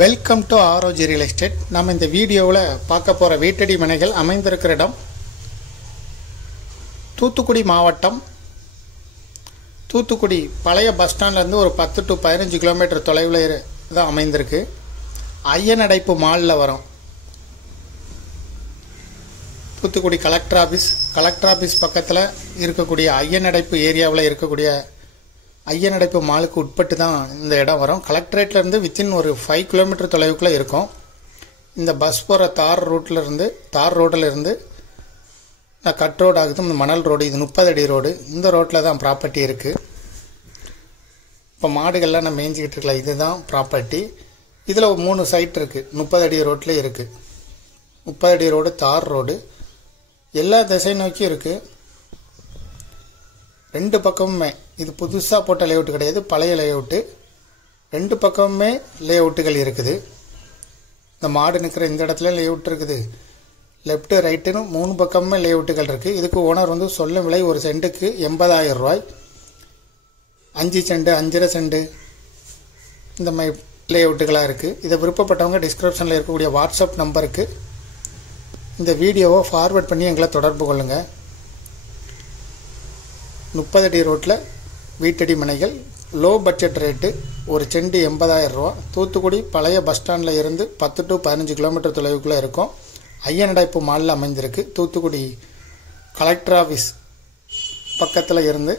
Welcome to ஆரோஜி real estate. நம்ம இந்த வீடியோவில் பார்க்க போகிற வீட்டடி மனைகள் அமைந்திருக்கிற இடம் தூத்துக்குடி மாவட்டம், தூத்துக்குடி பழைய பஸ் ஸ்டாண்ட்லேருந்து ஒரு 10 to 15 கிலோமீட்டர் தொலைவில் தான் அமைந்திருக்கு. ஐயனடைப்பு மாலில் வரும். தூத்துக்குடி கலெக்டர் ஆஃபீஸ் பக்கத்தில் இருக்கக்கூடிய ஐயனடைப்பு ஏரியாவில் இருக்கக்கூடிய ஐயனடைப்பு மாலுக்கு உட்பட்டு தான் இந்த இடம் வரும். கலெக்டரேட்லேருந்து வித்தின் ஒரு 5 கிலோமீட்டர் தொலைவுக்குள்ளே இருக்கும். இந்த பஸ் போகிற தார் ரோட்டில் இருந்து கட் ரோடு ஆகுது, இந்த மணல் ரோடு, இது 30 அடி ரோடு. இந்த ரோட்டில் தான் ப்ராப்பர்ட்டி இருக்குது. இப்போ மாடுகள்லாம் நான் மேய்ஞ்சிக்கிட்டு இருக்கல, இதுதான் ப்ராப்பர்ட்டி. இதில் 3 சைட் இருக்குது. 30 அடி ரோட்டில் இருக்குது. 30 அடி ரோடு, தார் ரோடு, எல்லா திசை நோக்கியும் இருக்குது. 2 பக்கமுமே இது புதுசாக போட்ட லேஅவுட் கிடையாது, பழைய லேஅவுட்டு. 2 பக்கமுமே லேஅவுட்டுகள் இருக்குது. இந்த மாடு நிற்கிற இந்த இடத்துல லேஅவுட் இருக்குது. லெஃப்ட்டு ரைட்டுன்னு 3 பக்கமுமே லேஅவுட்டுகள் இருக்குது. இதுக்கு ஓனர் சொல்லும் விலை ஒரு சென்ட்டுக்கு 80,000 ரூபாய். 5 சென்ட் 5.5 சென்ட் இந்த மாதிரி லேஅவுட்டுகளாக இருக்குது. இதை விருப்பப்பட்டவங்க டிஸ்கிரிப்ஷனில் இருக்கக்கூடிய வாட்ஸ்அப் நம்பருக்கு இந்த வீடியோவை ஃபார்வர்ட் பண்ணி எங்களை தொடர்பு கொள்ளுங்கள். 30 அடி ரோட்டில் வீட்டடி மனைகள், லோ பட்ஜெட் ரேட்டு, ஒரு சென்ட் 80,000 ரூபா. தூத்துக்குடி பழைய பஸ் ஸ்டாண்டில் இருந்து 10 to 15 கிலோமீட்டர் தொலைவுக்குள்ளே இருக்கும். ஐயனடைப்பு மாலில் அமைந்திருக்கு. தூத்துக்குடி கலெக்டர் ஆஃபீஸ் பக்கத்தில் இருந்து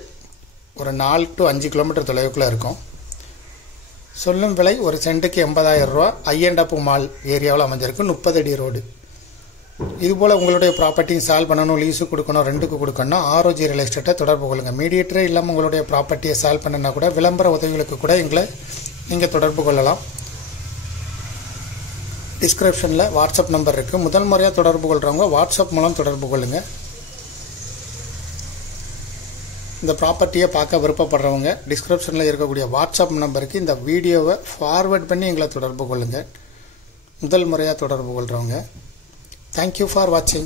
ஒரு 4 to 5 கிலோமீட்டர் தொலைவுக்குள்ளே இருக்கும். சொல்லும் விலை ஒரு சென்ட்டுக்கு 80,000 ரூபா. ஐயனடைப்பு மால் ஏரியாவில் அமைஞ்சிருக்கு. 30 அடி ரோடு. இதுபோல் உங்களுடைய ப்ராப்பர்ட்டியும் சேல் பண்ணணும், லீஸு கொடுக்கணும், ரெண்டுக்கு கொடுக்கணும், ஆரோஜி ரியல் எஸ்டேட்டை தொடர்பு கொள்ளுங்கள். மீடியேட்டரே இல்லாமல் உங்களுடைய ப்ராப்பர்ட்டியை சேல் பண்ணனா கூட விளம்பர உதவிகளுக்கு கூட எங்களை நீங்கள் தொடர்பு கொள்ளலாம். டிஸ்கிரிப்ஷனில் வாட்ஸ்அப் நம்பர் இருக்குது. முதல் முறையாக தொடர்பு கொள்கிறவங்க வாட்ஸ்அப் மூலம் தொடர்பு கொள்ளுங்கள். இந்த ப்ராப்பர்ட்டியை பார்க்க விருப்பப்படுறவங்க டிஸ்கிரிப்ஷனில் இருக்கக்கூடிய வாட்ஸ்அப் நம்பருக்கு இந்த வீடியோவை ஃபார்வர்ட் பண்ணி எங்களை தொடர்பு கொள்ளுங்கள். முதல் முறையாக தொடர்பு கொள்கிறவங்க. Thank you for watching.